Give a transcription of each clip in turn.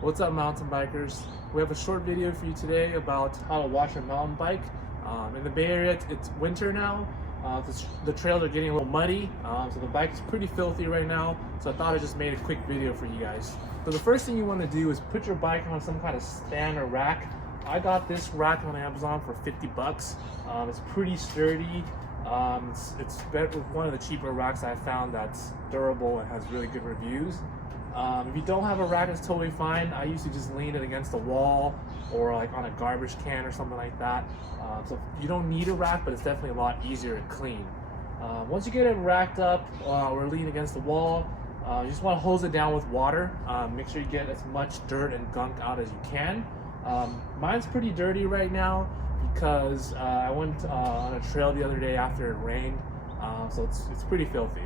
What's up, mountain bikers? We have a short video for you today about how to wash your mountain bike. In the Bay Area, it's winter now. The trails are getting a little muddy, so the bike is pretty filthy right now. So I thought I just made a quick video for you guys. So the first thing you want to do is put your bike on some kind of stand or rack. I got this rack on Amazon for 50 bucks. It's pretty sturdy. It's one of the cheaper racks I found that's durable and has really good reviews. If you don't have a rack, it's totally fine. I used to just lean it against the wall or like on a garbage can or something like that. So you don't need a rack, but it's definitely a lot easier to clean. Once you get it racked up or lean against the wall, you just want to hose it down with water. Make sure you get as much dirt and gunk out as you can. Mine's pretty dirty right now because I went on a trail the other day after it rained, so it's pretty filthy.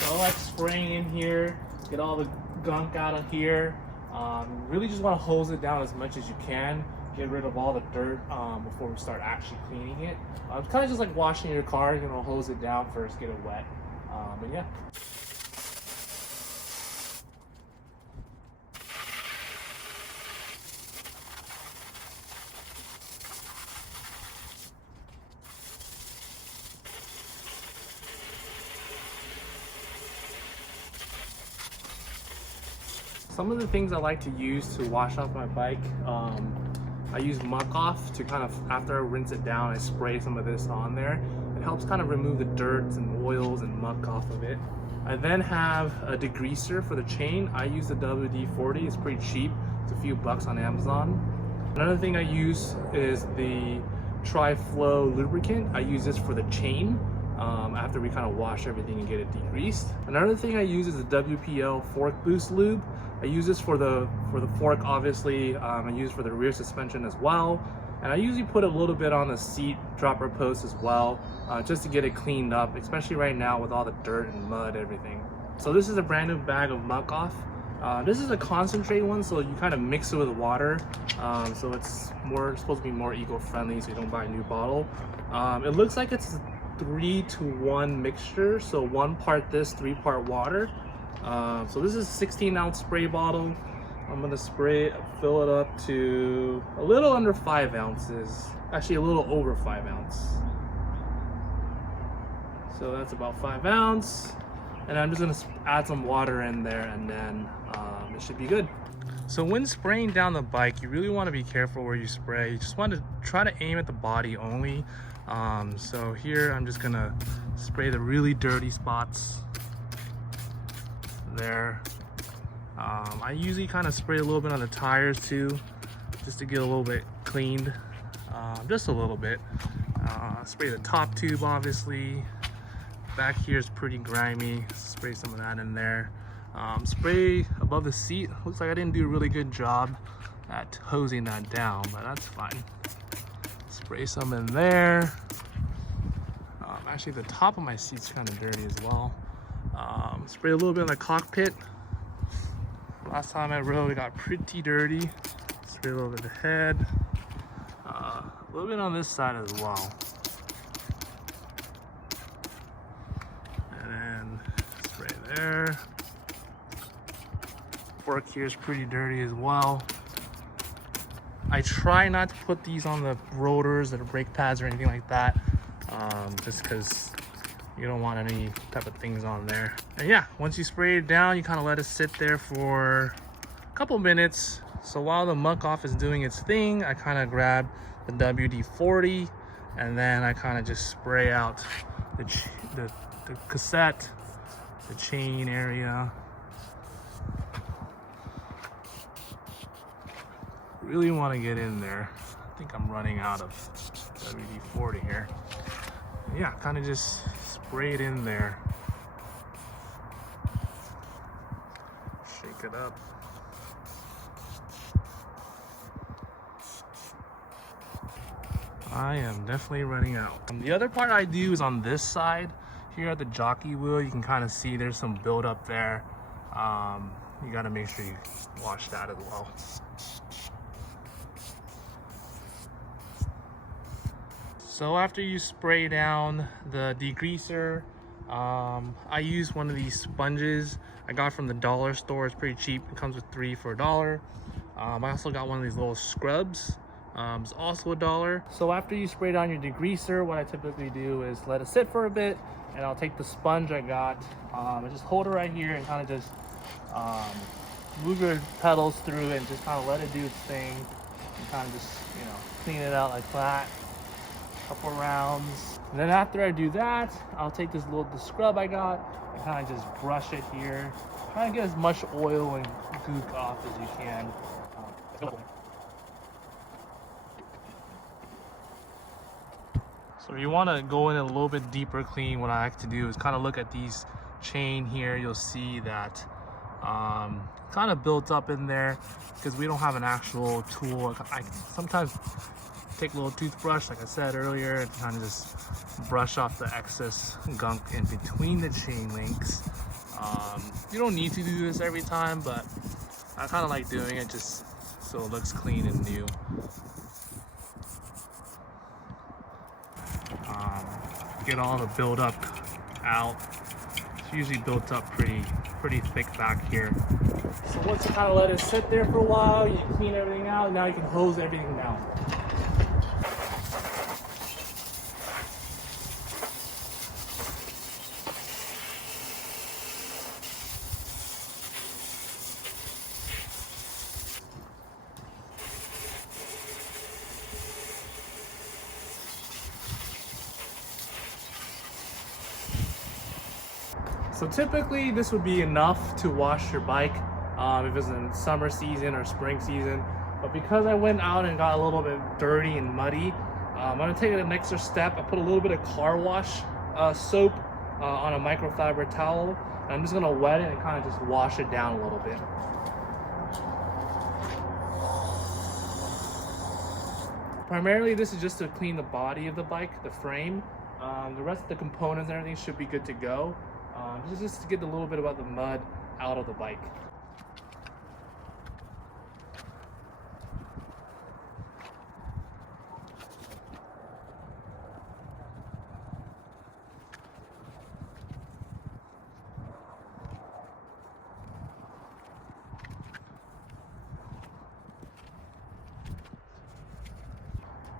So I like spraying in here, get all the gunk out of here. Really just want to hose it down as much as you can. Get rid of all the dirt before we start actually cleaning it. It's kind of just like washing your car. You know, hose it down first, get it wet. But yeah. Some of the things I like to use to wash off my bike, I use muck off to kind of, after I rinse it down, I spray some of this on there. It helps kind of remove the dirt and oils and muck off of it. I then have a degreaser for the chain. I use the WD-40, it's pretty cheap. It's a few bucks on Amazon. Another thing I use is the Tri-Flow lubricant. I use this for the chain. After we kind of wash everything and get it degreased. Another thing I use is the WPL fork boost lube. I use this for the fork, obviously. I use it for the rear suspension as well. And I usually put a little bit on the seat dropper post as well, just to get it cleaned up, especially right now with all the dirt and mud, everything. So this is a brand new bag of muck off. This is a concentrate one, so you kind of mix it with water. So it's supposed to be more eco-friendly, so you don't buy a new bottle. It looks like it's 3-to-1 mixture, so 1 part this, 3 part water. So this is a 16-ounce spray bottle. I'm gonna fill it up to a little under 5 ounces, actually a little over 5 ounces. So that's about 5 ounces, and I'm just gonna add some water in there, and then it should be good. So when spraying down the bike, you really want to be careful where you spray. You just want to try to aim at the body only. So here I'm just gonna spray the really dirty spots there. I usually kind of spray a little bit on the tires too, just to get a little bit cleaned, just a little bit. Spray the top tube, obviously. Back here is pretty grimy, spray some of that in there. Spray above the seat. Looks like I didn't do a really good job at hosing that down, but that's fine. Spray some in there. Actually, the top of my seat's kind of dirty as well. Spray a little bit in the cockpit. Last time I rode, it got pretty dirty. Spray a little bit of the head. A little bit on this side as well. And then spray there. Fork here is pretty dirty as well. I try not to put these on the rotors or the brake pads or anything like that, just because you don't want any type of things on there. And yeah, once you spray it down, you kind of let it sit there for a couple minutes. So while the muck off is doing its thing, I kind of grab the WD-40 and then I kind of just spray out the cassette, the chain area. Really want to get in there. I think I'm running out of WD-40 here. Yeah, kind of just spray it in there. Shake it up. I am definitely running out. The other part I do is on this side. Here at the jockey wheel, you can kind of see there's some buildup there. You got to make sure you wash that as well. So after you spray down the degreaser, I use one of these sponges I got from the dollar store. It's pretty cheap. It comes with 3 for $1. I also got one of these little scrubs. It's also $1. So after you spray down your degreaser, what I typically do is let it sit for a bit, and I'll take the sponge I got, and just hold it right here and kind of just move your pedals through it and just kind of let it do its thing, and kind of just, you know, clean it out like that. Couple rounds, and then after I do that, I'll take the scrub I got and kind of just brush it here, try to get as much oil and goop off as you can. So if you want to go in a little bit deeper clean, what I like to do is kind of look at these chain here. You'll see that kind of built up in there because we don't have an actual tool. I sometimes take a little toothbrush, like I said earlier, and kind of just brush off the excess gunk in between the chain links. You don't need to do this every time, but I kind of like doing it just so it looks clean and new. Get all the buildup out. It's usually built up pretty thick back here. So once you kind of let it sit there for a while, you clean everything out. Now you can hose everything down. So typically this would be enough to wash your bike if it's in summer season or spring season. But because I went out and got a little bit dirty and muddy, I'm gonna take it an extra step. I put a little bit of car wash soap on a microfiber towel. And I'm just gonna wet it and kind of just wash it down a little bit. Primarily this is just to clean the body of the bike, the frame. The rest of the components and everything should be good to go. Just to get a little bit about the mud out of the bike.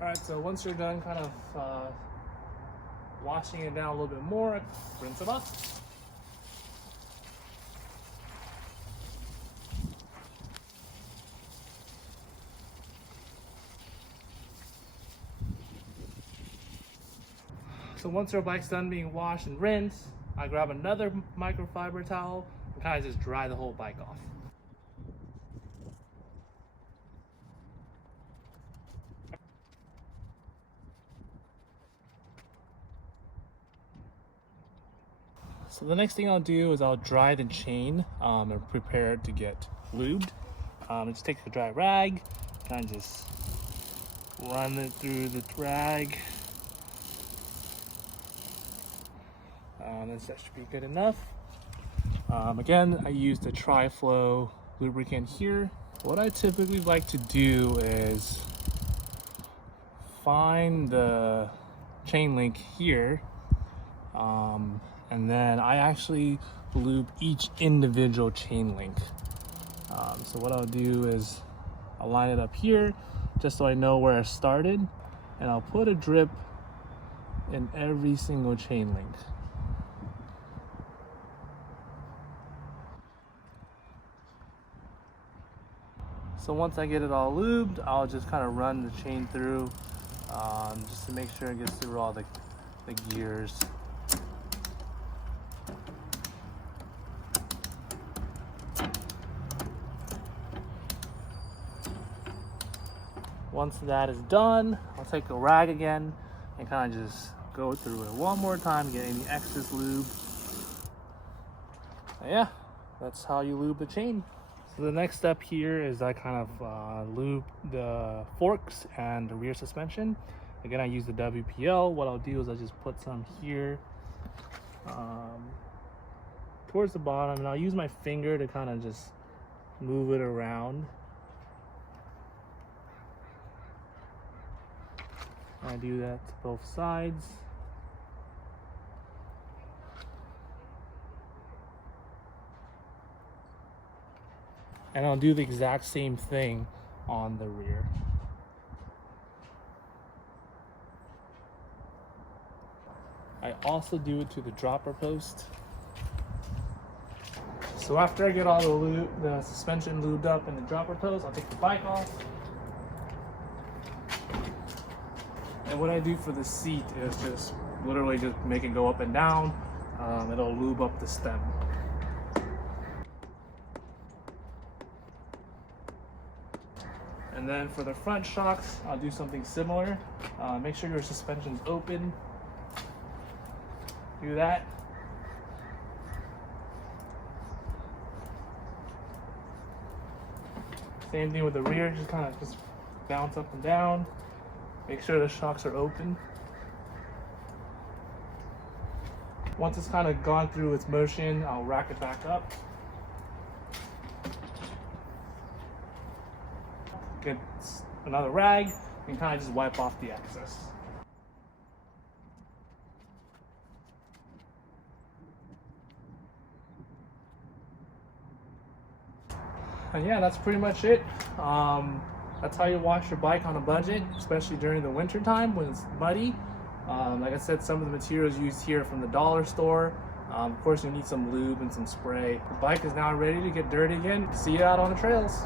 Alright, so once you're done kind of washing it down a little bit more, rinse it off. So once your bike's done being washed and rinsed, I grab another microfiber towel and kind of just dry the whole bike off. So the next thing I'll do is I'll dry the chain and prepare it to get lubed. Just take a dry rag, kind of just run it through the rag. That should be good enough. Again, I use the Tri-Flow lubricant here. What I typically like to do is find the chain link here, and then I actually lube each individual chain link. So what I'll do is I'll line it up here just so I know where I started, and I'll put a drip in every single chain link. So once I get it all lubed, I'll just kind of run the chain through just to make sure it gets through all the gears. Once that is done, I'll take a rag again and kind of just go through it one more time, get any excess lube. And yeah, that's how you lube the chain. So the next step here is I kind of lube the forks and the rear suspension. Again, I use the WPL. What I'll do is I'll just put some here towards the bottom, and I'll use my finger to kind of just move it around. I do that to both sides. And I'll do the exact same thing on the rear. I also do it to the dropper post. So after I get all the suspension lubed up in the dropper post, I'll take the bike off. And what I do for the seat is just literally just make it go up and down. It'll lube up the stem. And then for the front shocks, I'll do something similar. Make sure your suspension's open. Do that. Same thing with the rear, just kind of just bounce up and down. Make sure the shocks are open. Once it's kind of gone through its motion, I'll rack it back up. Get another rag and kind of just wipe off the excess. And yeah, that's pretty much it. That's how you wash your bike on a budget, especially during the winter time when it's muddy. Like I said, some of the materials used here from the dollar store. Of course, you need some lube and some spray. The bike is now ready to get dirty again. See you out on the trails.